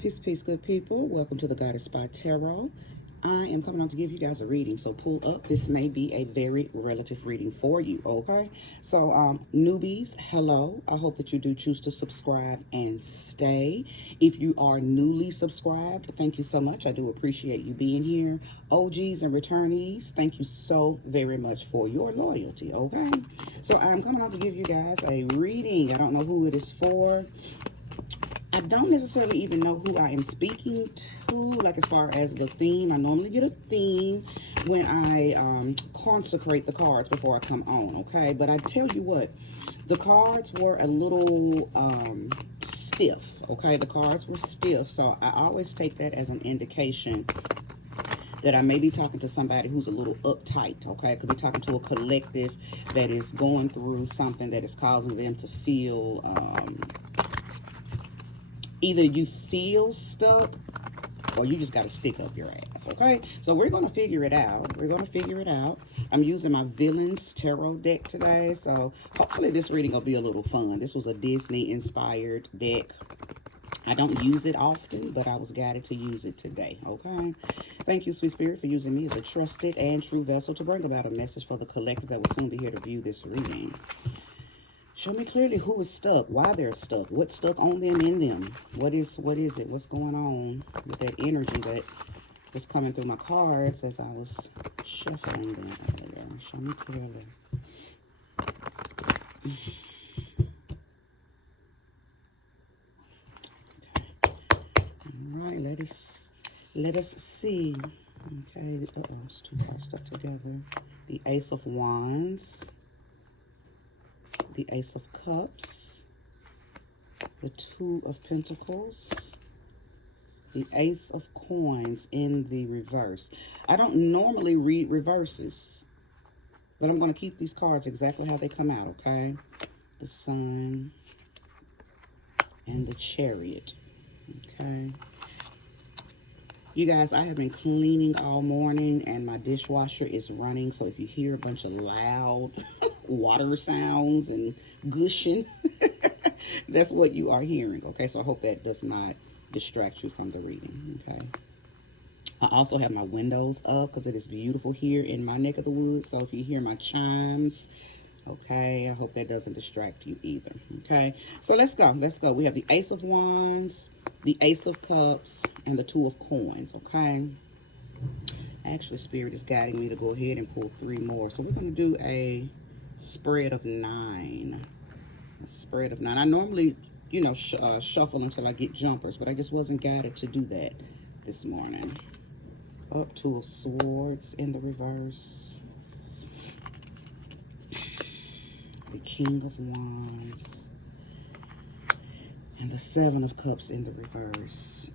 Peace, peace, good people. Welcome to the Goddess Spy Tarot. I am coming on to give you guys a reading, so pull up. This may be a very relative reading for you, okay? So, newbies, hello. I hope that you do choose to subscribe and stay. If you are newly subscribed, thank you so much. I do appreciate you being here. OGs and returnees, thank you so very much for your loyalty, okay? So, I'm coming on to give you guys a reading. I don't know who it is for. I don't necessarily even know who I am speaking to, like as far as the theme. I normally get a theme when I consecrate the cards before I come on, okay? But I tell you what, the cards were a little stiff, okay? The cards were stiff, so I always take that as an indication that I may be talking to somebody who's a little uptight, okay? I could be talking to a collective that is going through something that is causing them to feel... either you feel stuck or you just got to stick up your ass, okay? So we're going to figure it out. We're going to figure it out. I'm using my Villains Tarot deck today, so hopefully this reading will be a little fun. This was a Disney-inspired deck. I don't use it often, but I was guided to use it today, okay? Thank you, Sweet Spirit, for using me as a trusted and true vessel to bring about a message for the collective that will soon be here to view this reading. Show me clearly who is stuck, why they're stuck, what's stuck on them, in them. What is it? What's going on with that energy that was coming through my cards as I was shuffling them earlier? Show me clearly. All right, let us see. Okay, it's two cards stuck together. The Ace of Wands. The Ace of Cups, the Two of Pentacles, the Ace of Coins in the reverse. I don't normally read reverses, but I'm going to keep these cards exactly how they come out, okay? The Sun and the Chariot, okay? You guys, I have been cleaning all morning and my dishwasher is running, so if you hear a bunch of loud water sounds and gushing, that's what you are hearing, okay? So I hope that does not distract you from the reading, okay? I also have my windows up because it is beautiful here in my neck of the woods, so if you hear my chimes, okay, I hope that doesn't distract you either, okay? So let's go. We have the Ace of Wands, the Ace of Cups, and the Two of Coins, okay? Actually, Spirit is guiding me to go ahead and pull 3 more. So we're going to do a spread of 9. A spread of 9. I normally, you know, shuffle until I get jumpers, but I just wasn't guided to do that this morning. Up, Two of Swords in the reverse. The King of Wands. And the Seven of Cups in the reverse.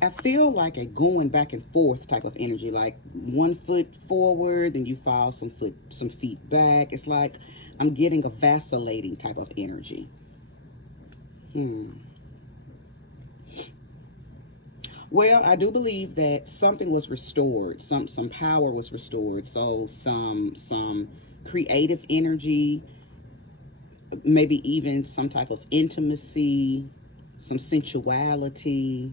I feel like a going back and forth type of energy, like 1 foot forward, then you fall some feet back. It's like I'm getting a vacillating type of energy. Well, I do believe that something was restored, some power was restored. So some creative energy, maybe even some type of intimacy, some sensuality.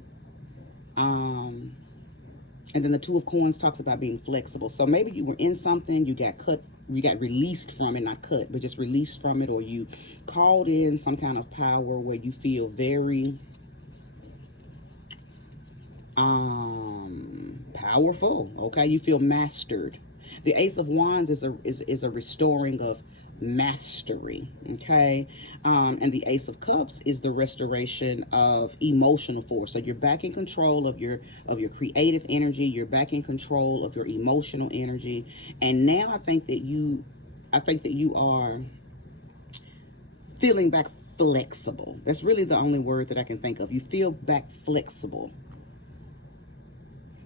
And then the Two of Coins talks about being flexible. So maybe you were in something, you got released from it, not cut, but just released from it, or you called in some kind of power where you feel very powerful, okay? You feel mastered. The Ace of Wands is a restoring of mastery, okay? And the Ace of Cups is the restoration of emotional force. So you're back in control of your creative energy. You're back in control of your emotional energy. And now I think that you are feeling back flexible. That's really the only word that I can think of. You feel back flexible.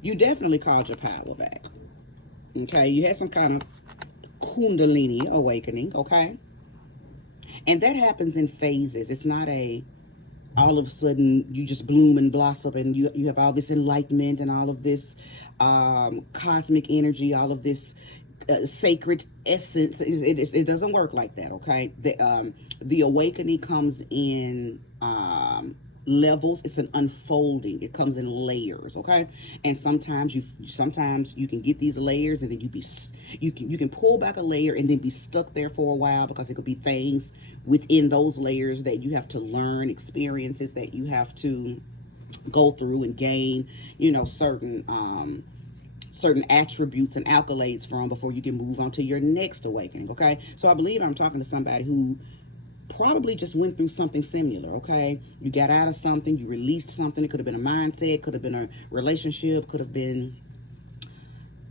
You definitely called your power back, okay? You had some kind of Kundalini awakening, okay? And that happens in phases. It's not all of a sudden you just bloom and blossom and you have all this enlightenment and all of this cosmic energy, all of this sacred essence. It doesn't work like that, okay? The awakening comes in levels. It's an unfolding. It comes in layers, okay? And sometimes you can get these layers, and then you can pull back a layer and then be stuck there for a while, because it could be things within those layers that you have to learn, experiences that you have to go through and gain, certain attributes and accolades from, before you can move on to your next awakening, okay? So I believe I'm talking to somebody who probably just went through something similar, okay? You got out of something, you released something. It could have been a mindset, could have been a relationship, could have been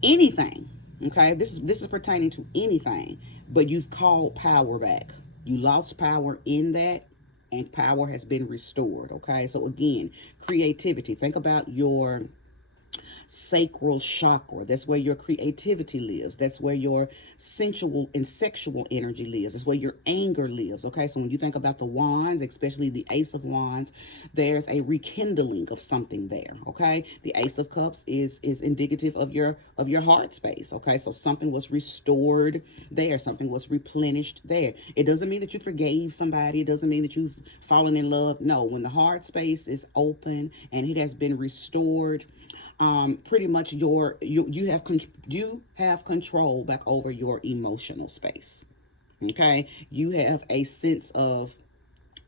anything, okay? This is pertaining to anything, but you've called power back. You lost power in that, and power has been restored, okay? So again, creativity. Think about your sacral chakra. That's where your creativity lives. That's where your sensual and sexual energy lives. That's where your anger lives. Okay, so when you think about the wands, especially the Ace of Wands, there's a rekindling of something there. Okay, the Ace of Cups is indicative of your heart space. Okay, so something was restored there. Something was replenished there. It doesn't mean that you forgave somebody. It doesn't mean that you've fallen in love. No, when the heart space is open and it has been restored, pretty much you have control back over your emotional space. Okay, you have a sense of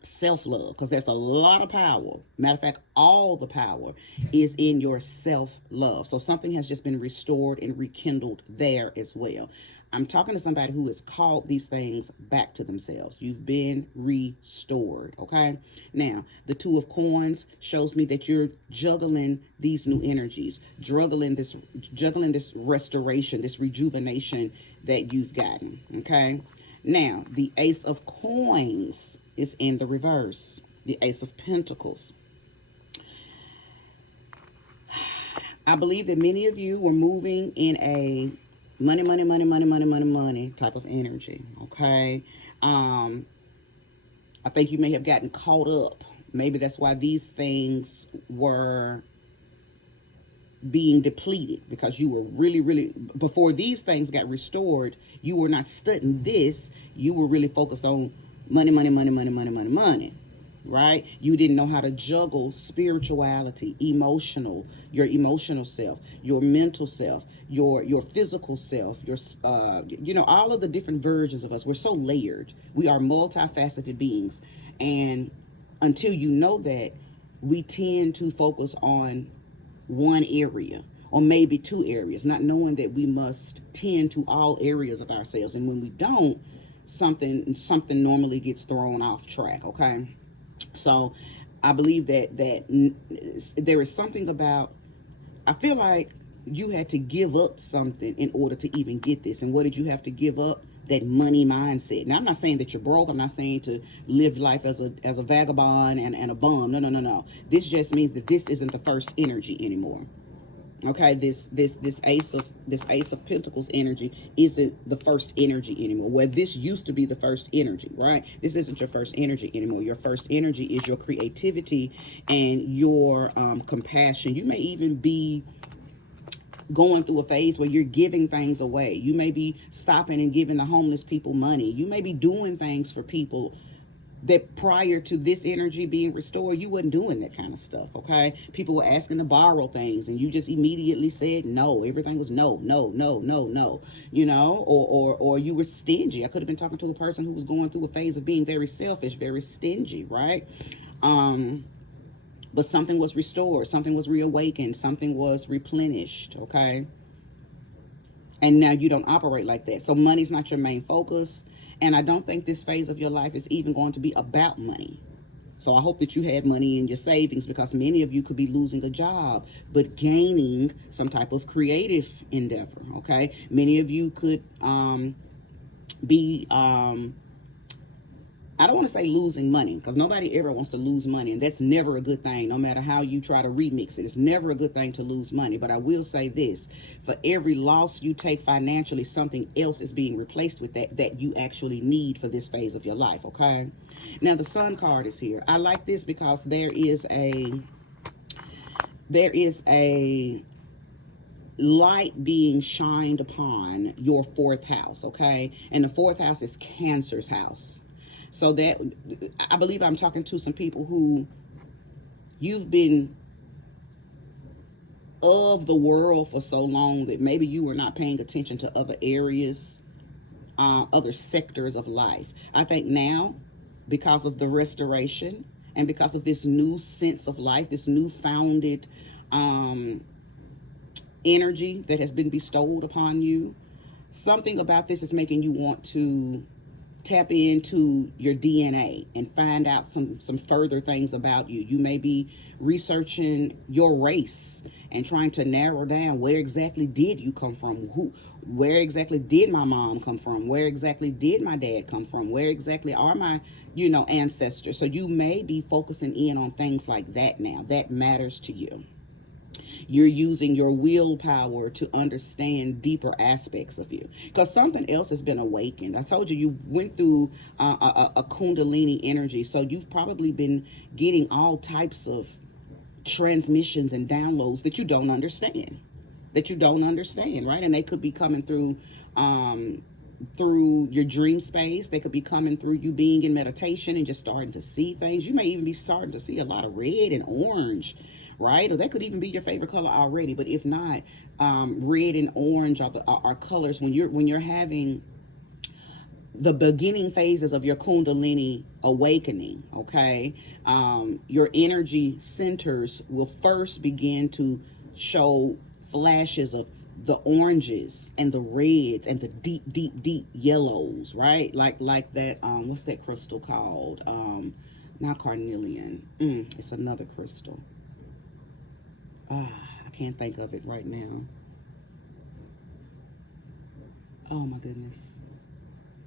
self-love, because there's a lot of power. Matter of fact, all the power is in your self-love. So something has just been restored and rekindled there as well. I'm talking to somebody who has called these things back to themselves. You've been restored, okay? Now, the Two of Coins shows me that you're juggling these new energies, juggling this restoration, this rejuvenation that you've gotten, okay? Now, the Ace of Coins is in the reverse. The Ace of Pentacles. I believe that many of you were moving in a money type of energy, okay? I think you may have gotten caught up. Maybe that's why these things were being depleted, because you were really, before these things got restored, you were not studying this. You were really focused on money, right? You didn't know how to juggle spirituality, your emotional self, your mental self, your physical self, your all of the different versions of us. We're so layered. We are multifaceted beings, and until you know that, we tend to focus on one area or maybe two areas, not knowing that we must tend to all areas of ourselves. And when we don't, something normally gets thrown off track, okay? So I believe that there is something about, I feel like you had to give up something in order to even get this. And what did you have to give up? That money mindset. Now, I'm not saying that you're broke. I'm not saying to live life as a vagabond and a bum. No. This just means that this isn't the first energy anymore. Okay, this ace of Pentacles energy isn't the first energy anymore. Where this used to be the first energy, right? This isn't your first energy anymore. Your first energy is your creativity and your compassion. You may even be going through a phase where you're giving things away. You may be stopping and giving the homeless people money. You may be doing things for people that prior to this energy being restored, you wasn't doing that kind of stuff, okay? People were asking to borrow things, and you just immediately said no. Everything was no, or you were stingy. I could have been talking to a person who was going through a phase of being very selfish, very stingy, right? But something was restored, something was reawakened, something was replenished, okay? And now you don't operate like that. So money's not your main focus. And I don't think this phase of your life is even going to be about money. So I hope that you had money in your savings, because many of you could be losing a job, but gaining some type of creative endeavor, okay? Many of you could be... I don't want to say losing money, because nobody ever wants to lose money, and that's never a good thing. No matter how you try to remix it, it's never a good thing to lose money. But I will say this: for every loss you take financially, something else is being replaced with that you actually need for this phase of your life, okay? Now the Sun card is here. I like this because there is a light being shined upon your fourth house, okay? And the fourth house is Cancer's house. So that, I believe I'm talking to some people who you've been of the world for so long that maybe you were not paying attention to other areas, other sectors of life. I think now, because of the restoration and because of this new sense of life, this new founded energy that has been bestowed upon you, something about this is making you want to tap into your DNA and find out some further things about you. You may be researching your race and trying to narrow down where exactly did you come from, where exactly did my mom come from, where exactly did my dad come from, where exactly are my ancestors. So you may be focusing in on things like that now. That matters to you. You're using your willpower to understand deeper aspects of you, because something else has been awakened. I told you, you went through a kundalini energy, so you've probably been getting all types of transmissions and downloads that you don't understand, right? And they could be coming through your dream space. They could be coming through you being in meditation and just starting to see things. You may even be starting to see a lot of red and orange, right? Or that could even be your favorite color already. But if not, red and orange are colors when you're having the beginning phases of your kundalini awakening. Okay, your energy centers will first begin to show flashes of the oranges and the reds and the deep yellows, right? Like that. What's that crystal called? Not carnelian. It's another crystal. I can't think of it right now. Oh my goodness.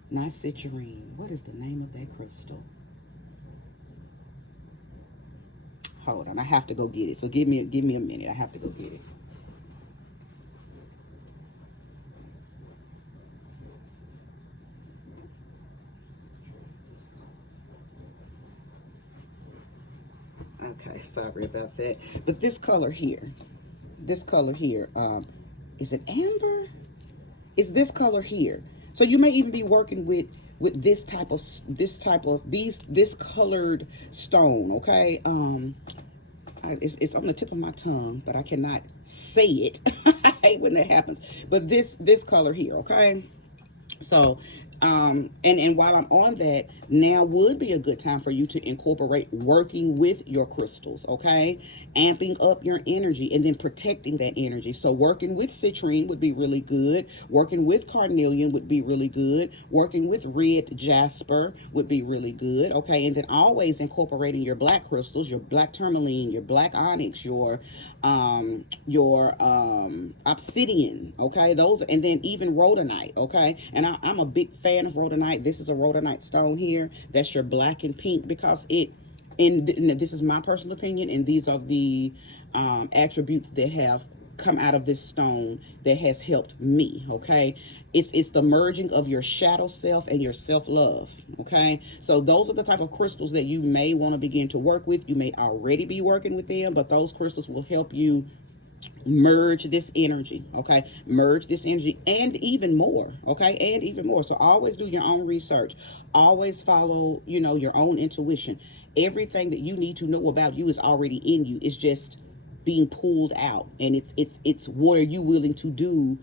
Not citrine. What is the name of that crystal? Hold on, I have to go get it. So give me a minute. I have to go get it. Okay, sorry about that. But this color here, is it amber? Is this color here? So you may even be working with this colored stone. Okay, it's on the tip of my tongue, but I cannot say it. I hate when that happens. But this color here, okay. So, and while I'm on that, now would be a good time for you to incorporate working with your crystals, okay? Amping up your energy and then protecting that energy. So working with citrine would be really good. Working with carnelian would be really good. Working with red jasper would be really good, okay? And then always incorporating your black crystals, your black tourmaline, your black onyx, your obsidian, okay? Those, and then even rhodonite, okay? And I'm a big fan of rhodonite. This is a rhodonite stone here. That's your black and pink, because this is my personal opinion, and these are the attributes that have come out of this stone that has helped me, okay? It's the merging of your shadow self and your self-love, okay? So those are the type of crystals that you may want to begin to work with. You may already be working with them, but those crystals will help you merge this energy, okay? Merge this energy and even more, okay? And even more. So always do your own research. Always follow, your own intuition. Everything that you need to know about you is already in you. It's just being pulled out, and it's what are you willing to do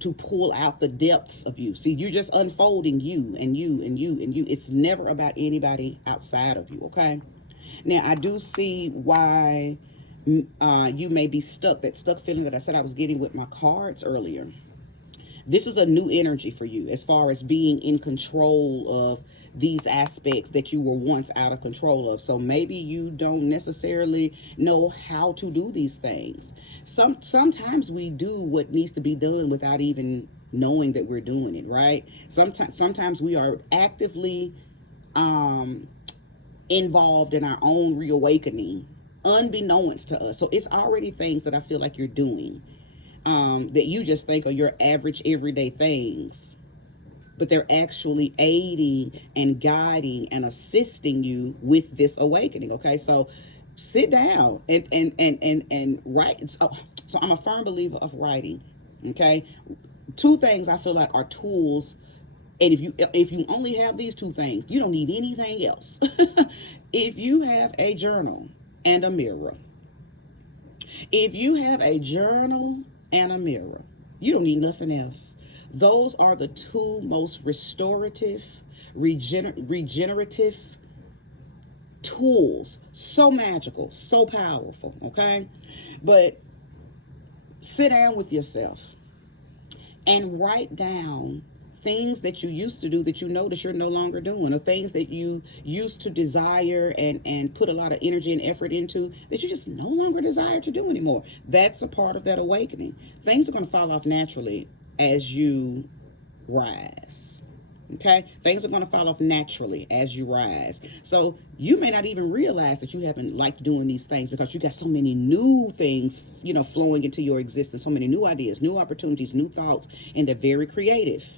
to pull out the depths of you. See, you're just unfolding you and you and you and you. It's never about anybody outside of you, okay? Now, I do see why you may be stuck, that stuck feeling that I said I was getting with my cards earlier. This is a new energy for you as far as being in control of these aspects that you were once out of control of. So maybe you don't necessarily know how to do these things. Sometimes we do what needs to be done without even knowing that we're doing it, right? Sometimes we are actively involved in our own reawakening, unbeknownst to us. So it's already things that I feel like you're doing that you just think are your average everyday things, but they're actually aiding and guiding and assisting you with this awakening. Okay, so sit down and write. So I'm a firm believer of writing. Okay, two things I feel like are tools. And if you only have these two things, you don't need anything else. If you have a journal and a mirror. If you have a journal and a mirror, you don't need nothing else. Those are the two most restorative, regenerative tools. So magical, so powerful, okay? But sit down with yourself and write down things that you used to do that you notice you're no longer doing, or things that you used to desire and put a lot of energy and effort into that you just no longer desire to do anymore. That's a part of that awakening. Things are going to fall off naturally as you rise. Okay, things are going to fall off naturally as you rise. So you may not even realize that you haven't liked doing these things because you got so many new things, flowing into your existence, so many new ideas, new opportunities, new thoughts, and they're very creative.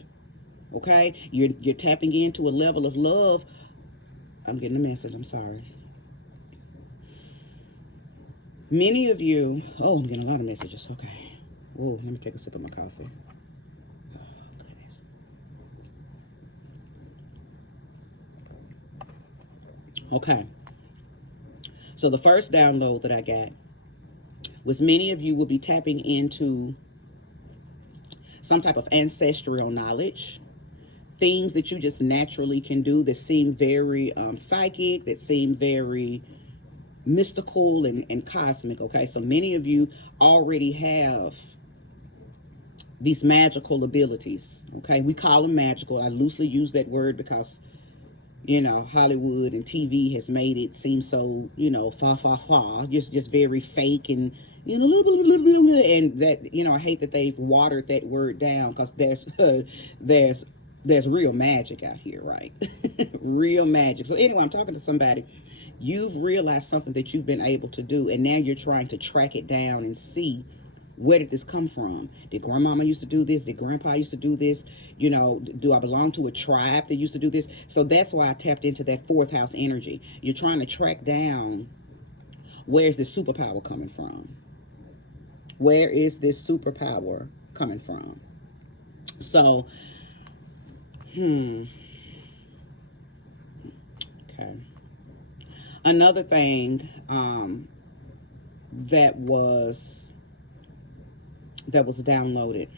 Okay, you're tapping into a level of love. I'm getting a message. I'm sorry. Many of you. Oh, I'm getting a lot of messages. Okay. Whoa, let me take a sip of my coffee. Oh, goodness. Okay. So the first download that I got was many of you will be tapping into some type of ancestral knowledge, things that you just naturally can do that seem very psychic, that seem very mystical and cosmic. Okay, so many of you already have these magical abilities. Okay, we call them magical. I loosely use that word because Hollywood and TV has made it seem so, just very fake and, and that, I hate that they've watered that word down because there's real magic out here, right? Real magic. So anyway, I'm talking to somebody. You've realized something that you've been able to do, and now you're trying to track it down and see, where did this come from? Did grandmama used to do this? Did grandpa used to do this? Do I belong to a tribe that used to do this? So that's why I tapped into that fourth house energy. You're trying to track down, where's this superpower coming from? Where is this superpower coming from? So, okay. Another thing that was downloaded.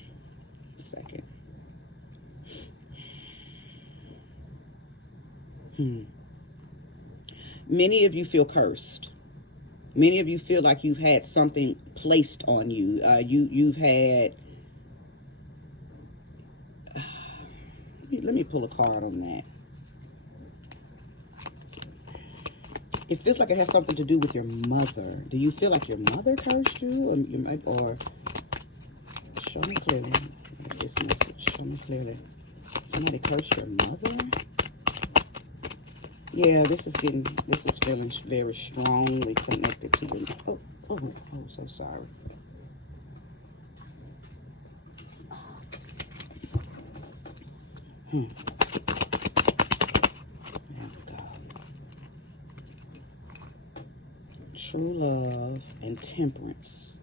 A second. Many of you feel cursed. Many of you feel like you've had something placed on you. You've had. Let me pull a card on that. It feels like it has something to do with your mother. Do you feel like your mother cursed you, or show me clearly? What's this message? Show me clearly. Somebody cursed your mother? Yeah, this is feeling very strongly connected to you. Oh, so sorry. True love and temperance.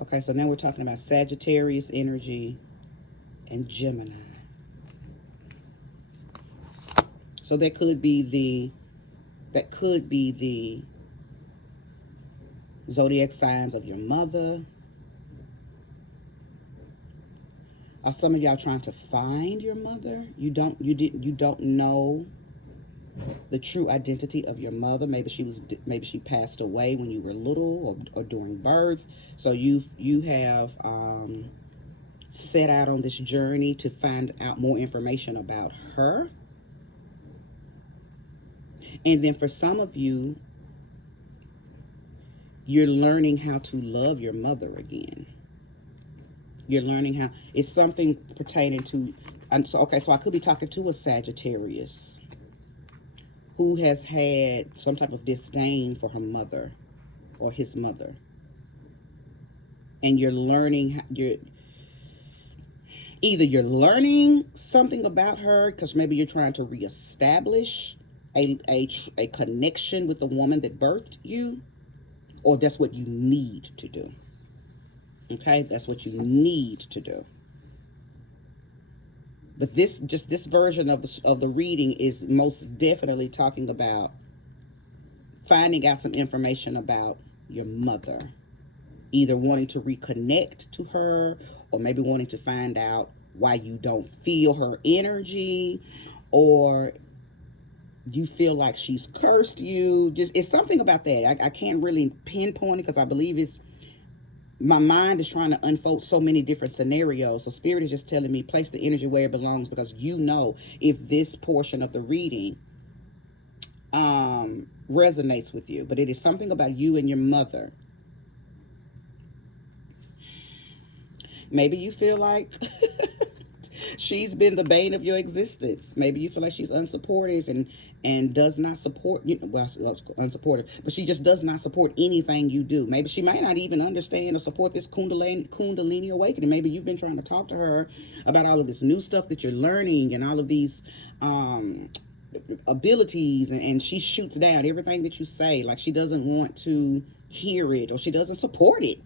Okay, so now we're talking about Sagittarius energy and Gemini. So that could be the zodiac signs of your mother. Are some of y'all trying to find your mother? You don't know the true identity of your mother. Maybe she passed away when you were little or during birth. So you have set out on this journey to find out more information about her. And then for some of you, you're learning how to love your mother again. You're learning how. It's something pertaining to. So I could be talking to a Sagittarius who has had some type of disdain for her mother or his mother. And you're learning. You're learning something about her because maybe you're trying to reestablish a connection with the woman that birthed you, or that's what you need to do. Okay, that's what you need to do. But this version of the reading is most definitely talking about finding out some information about your mother, either wanting to reconnect to her, or maybe wanting to find out why you don't feel her energy, or you feel like she's cursed you. Just, it's something about that. I can't really pinpoint it, because I believe it's, my mind is trying to unfold so many different scenarios. So Spirit is just telling me, place the energy where it belongs, because you know if this portion of the reading resonates with you. But it is something about you and your mother. Maybe you feel like she's been the bane of your existence. Maybe you feel like she's unsupportive and does not support you. Well, unsupportive, but she just does not support anything you do. Maybe she might not even understand or support this Kundalini awakening. Maybe you've been trying to talk to her about all of this new stuff that you're learning and all of these abilities, and she shoots down everything that you say. Like she doesn't want to hear it, or she doesn't support it.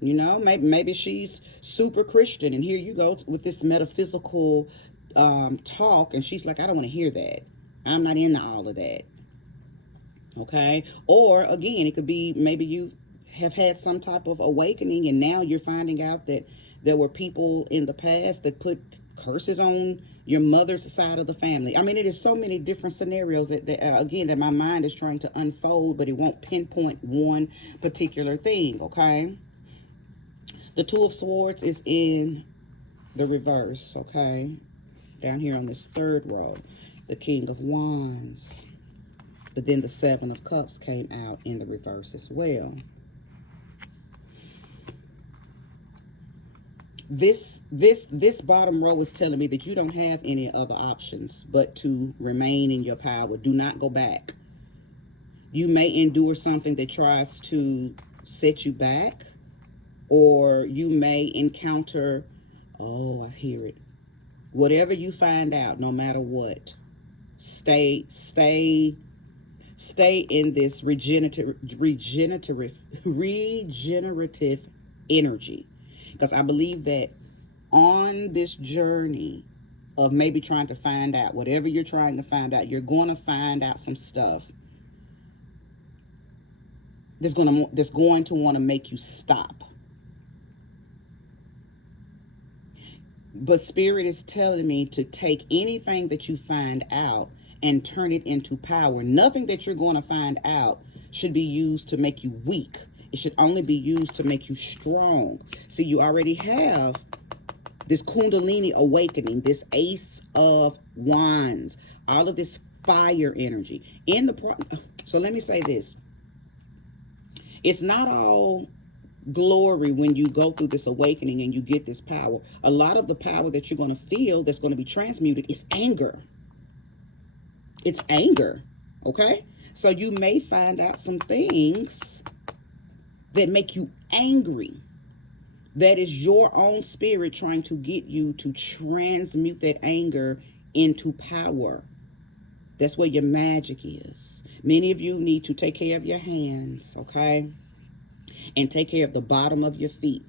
You know, maybe she's super Christian, and here you go with this metaphysical talk, and she's like, I don't want to hear that. I'm not into all of that. Okay. Or again, it could be maybe you have had some type of awakening, and now you're finding out that there were people in the past that put curses on your mother's side of the family. I mean, it is so many different scenarios that again, that my mind is trying to unfold, but it won't pinpoint one particular thing. Okay. The Two of Swords is in the reverse, okay? Down here on this third row, the King of Wands. But then the Seven of Cups came out in the reverse as well. This bottom row is telling me that you don't have any other options but to remain in your power. Do not go back. You may endure something that tries to set you back, or you may encounter, oh, I hear it. Whatever you find out, no matter what, stay in this regenerative energy. Because I believe that on this journey of maybe trying to find out, whatever you're trying to find out, you're going to find out some stuff that's going to want to make you stop. But Spirit is telling me to take anything that you find out and turn it into power. Nothing that you're going to find out should be used to make you weak. It should only be used to make you strong. See, you already have this Kundalini awakening, this Ace of Wands, all of this fire energy. So let me say this. It's not all glory when you go through this awakening and you get this power. A lot of the power that you're going to feel that's going to be transmuted is anger. It's anger. Okay? So you may find out some things that make you angry. That is your own spirit trying to get you to transmute that anger into power. That's where your magic is. Many of you need to take care of your hands, okay? And take care of the bottom of your feet.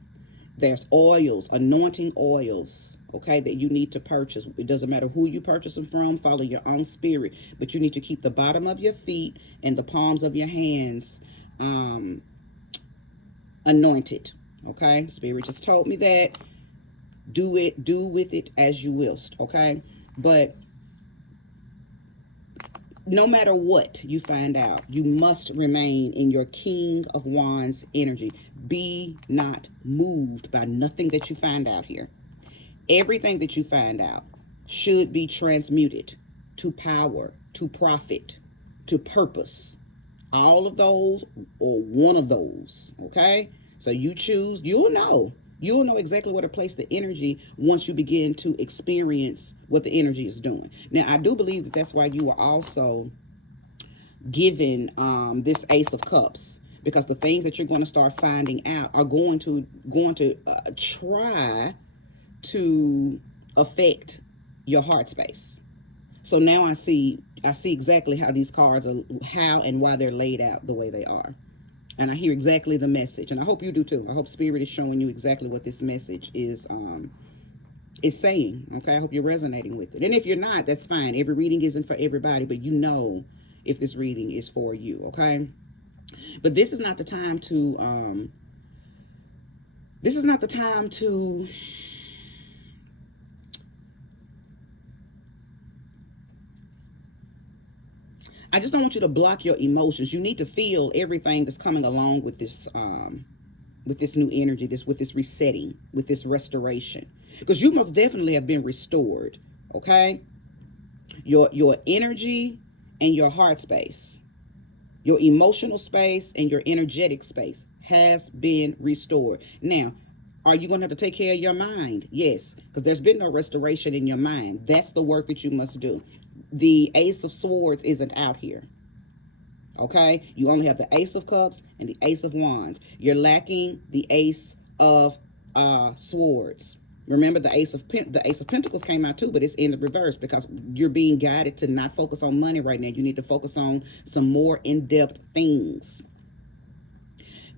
There's oils, anointing oils, okay, that you need to purchase. It doesn't matter who you purchase them from. Follow your own spirit. But you need to keep the bottom of your feet and the palms of your hands anointed, okay? Spirit just told me that. Do with it as you willst, okay? But no matter what you find out, you must remain in your King of Wands energy. Be not moved by nothing that you find out here. Everything that you find out should be transmuted to power, to profit, to purpose. All of those or one of those, okay? So you choose, you'll know exactly where to place the energy once you begin to experience what the energy is doing. Now, I do believe that that's why you were also given this Ace of Cups, because the things that you're going to start finding out are going to try to affect your heart space. So now I see exactly how these cards are, how and why they're laid out the way they are. And I hear exactly the message. And I hope you do too. I hope Spirit is showing you exactly what this message is saying. Okay, I hope you're resonating with it. And if you're not, that's fine. Every reading isn't for everybody, but you know if this reading is for you, okay? But this is not the time to I just don't want you to block your emotions. You need to feel everything that's coming along with this new energy, with this resetting, with this restoration. Because you most definitely have been restored, okay? Your energy and your heart space, your emotional space and your energetic space has been restored. Now, are you going to have to take care of your mind? Yes, because there's been no restoration in your mind. That's the work that you must do. The Ace of Swords isn't out here. Okay? You only have the Ace of Cups and the Ace of Wands. You're lacking the Ace of Swords. Remember, the Ace of Pentacles came out too, but it's in the reverse because you're being guided to not focus on money right now. You need to focus on some more in-depth things.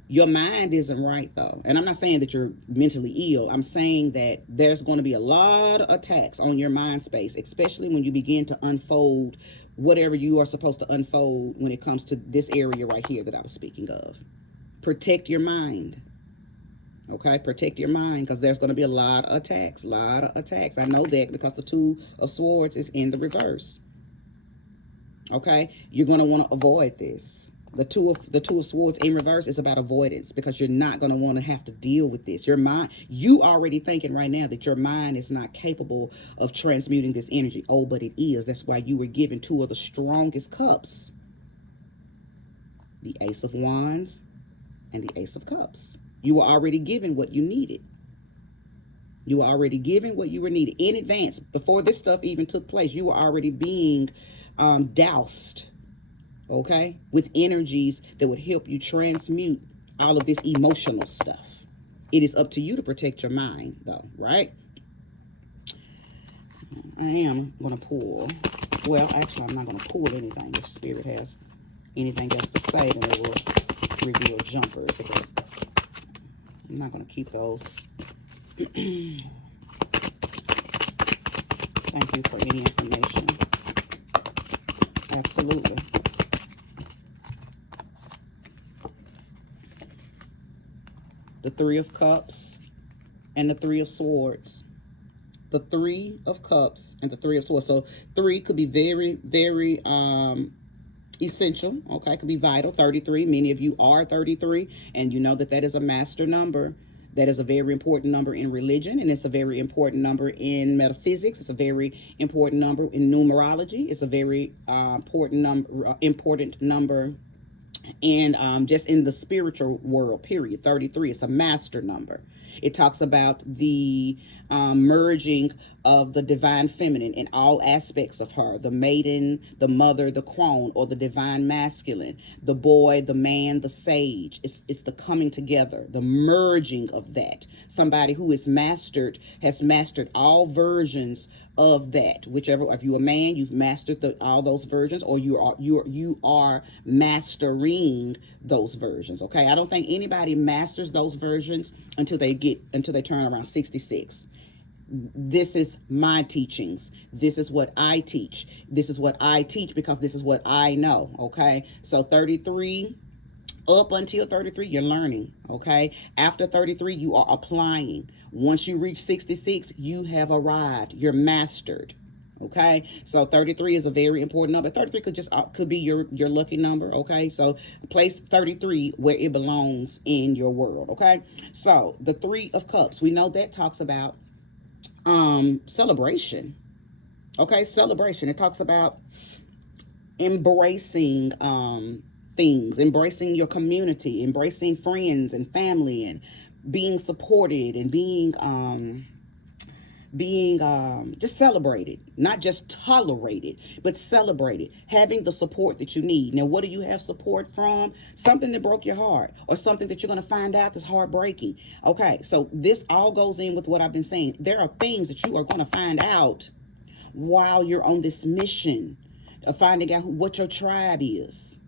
Your mind isn't right, though. And I'm not saying that you're mentally ill. I'm saying that there's going to be a lot of attacks on your mind space, especially when you begin to unfold whatever you are supposed to unfold when it comes to this area right here that I was speaking of. Protect your mind. Okay, protect your mind because there's going to be a lot of attacks. I know that because the Two of Swords is in the reverse. Okay, you're going to want to avoid this. The two of Swords in reverse is about avoidance because you're not going to want to have to deal with this. Your mind, you already thinking right now that your mind is not capable of transmuting this energy. Oh, but it is. That's why you were given two of the strongest cups. The Ace of Wands and the Ace of Cups. You were already given what you needed. You were already given what you were needed in advance. Before this stuff even took place, you were already being doused, okay, with energies that would help you transmute all of this emotional stuff. It is up to you to protect your mind, though, right? I am going to pull. Well, actually, I'm not going to pull anything. If Spirit has anything else to say, then it will reveal jumpers. Because I'm not going to keep those. Thank you for any information. Absolutely. The Three of Cups and the Three of Swords. The Three of Cups and the Three of Swords. So 3 could be very, very essential. Okay, it could be vital. 33. Many of you are 33, and you know that that is a master number. That is a very important number in religion, and it's a very important number in metaphysics. It's a very important number in numerology. It's a very important number and just in the spiritual world, period. 33, it's a master number. It talks about the merging of the divine feminine in all aspects of her, the maiden, the mother, the crone, or the divine masculine, the boy, the man, the sage. It's the coming together, the merging of that. Somebody who has mastered all versions of that. Whichever, if you're a man, you've mastered all those versions, or you are mastering those versions. Okay, I don't think anybody masters those versions until they turn around 66. This is my teachings. This is what I teach. This is what I teach because this is what I know. Okay, so 33. Up until 33, you're learning, okay? After 33, you are applying. Once you reach 66, you have arrived. You're mastered, okay? So 33 is a very important number. 33 could be your lucky number, okay? So place 33 where it belongs in your world, okay? So the Three of Cups, we know that talks about celebration, okay? Celebration. It talks about embracing things, embracing your community, embracing friends and family, and being supported and being just celebrated, not just tolerated, but celebrated, having the support that you need. Now, what do you have support from? Something that broke your heart, or something that you're going to find out that's heartbreaking. Okay, so this all goes in with what I've been saying. There are things that you are going to find out while you're on this mission of finding out what your tribe is.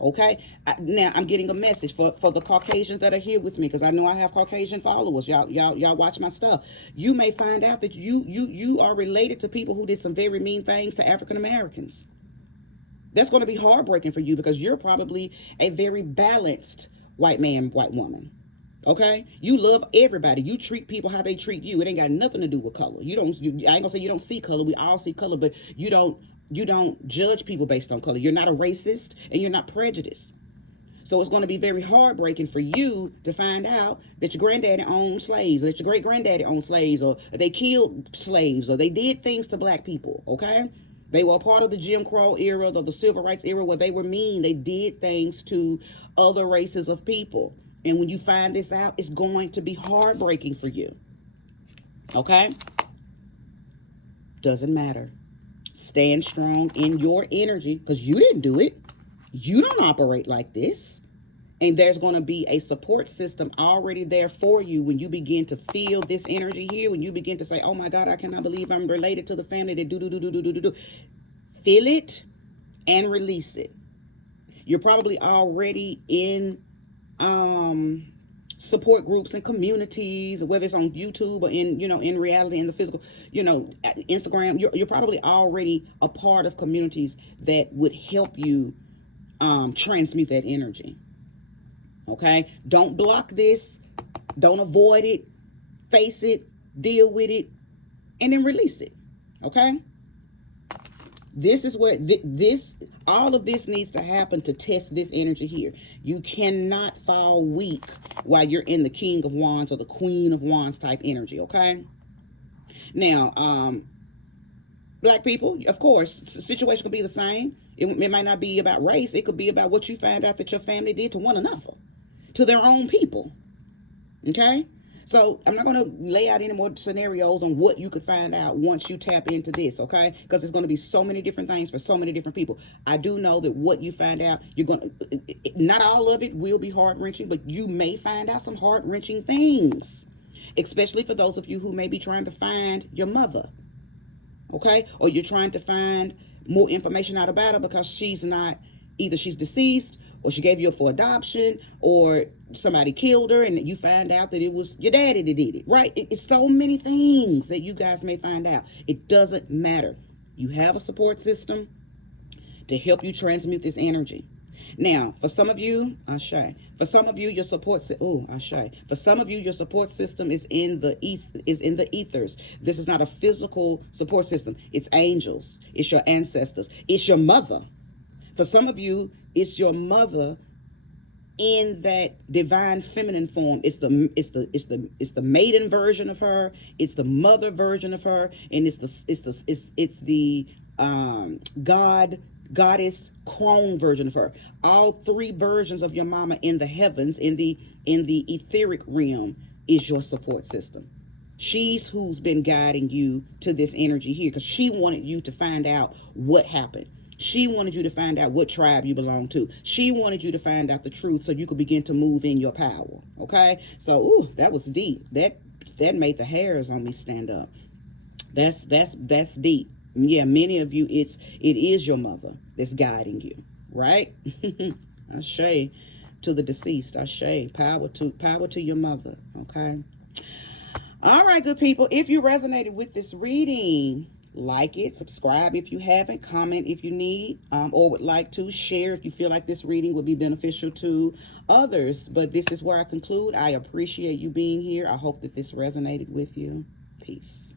Okay, now I'm getting a message for the Caucasians that are here with me, because I know I have Caucasian followers. Y'all watch my stuff. You may find out that you are related to people who did some very mean things to African Americans. That's going to be heartbreaking for you because you're probably a very balanced white man, white woman. Okay, you love everybody. You treat people how they treat you. It ain't got nothing to do with color. I ain't gonna say you don't see color. We all see color, but you don't judge people based on color. You're not a racist and you're not prejudiced. So it's going to be very heartbreaking for you to find out that your granddaddy owned slaves, or that your great granddaddy owned slaves, or they killed slaves, or they did things to black people. Okay, they were a part of the Jim Crow era, the civil rights era, where they were mean. They did things to other races of people. And when you find this out, it's going to be heartbreaking for you. Okay? Doesn't matter. Stand strong in your energy because you didn't do it. You don't operate like this. And there's going to be a support system already there for you when you begin to feel this energy here. When you begin to say, oh my God, I cannot believe I'm related to the family that do. Feel it and release it. You're probably already in support groups and communities, whether it's on YouTube or in reality, in the physical, Instagram. You're probably already a part of communities that would help you transmute that energy. Okay, don't block this, don't avoid it, face it, deal with it, and then release it. Okay, this is where all of this needs to happen to test this energy here. You cannot fall weak while you're in the King of Wands or the Queen of Wands type energy. Okay, now black people, of course, the situation could be the same. It might not be about race. It could be about what you find out that your family did to one another, to their own people. Okay, so I'm not going to lay out any more scenarios on what you could find out once you tap into this. Okay, because there's going to be so many different things for so many different people. I do know that what you find out, you're going to, not all of it will be heart-wrenching, but you may find out some heart-wrenching things, especially for those of you who may be trying to find your mother. Okay, or you're trying to find more information out about her because she's deceased, or she gave you up for adoption, or somebody killed her and you find out that it was your daddy that did it, right? It's so many things that you guys may find out. It doesn't matter. You have a support system to help you transmute this energy. Now, for some of you, for some of you, your support system is in the ethers. This is not a physical support system. It's angels. It's your ancestors. It's your mother. For some of you, it's your mother in that divine feminine form. It's the maiden version of her. It's the mother version of her, and it's the goddess crone version of her. All three versions of your mama in the heavens, in the etheric realm, is your support system. She's who's been guiding you to this energy here because she wanted you to find out what happened. She wanted you to find out what tribe you belong to. She wanted you to find out the truth so you could begin to move in your power. Okay, so that was deep. That made the hairs on me stand up. That's deep. Yeah, many of you, it is your mother that's guiding you, right? Ashe to the deceased. Ashe, power to your mother. Okay. All right, good people. If you resonated with this reading, like it, subscribe if you haven't, comment if you need, or would like to, share if you feel like this reading would be beneficial to others. But this is where I conclude. I appreciate you being here. I hope that this resonated with you. Peace.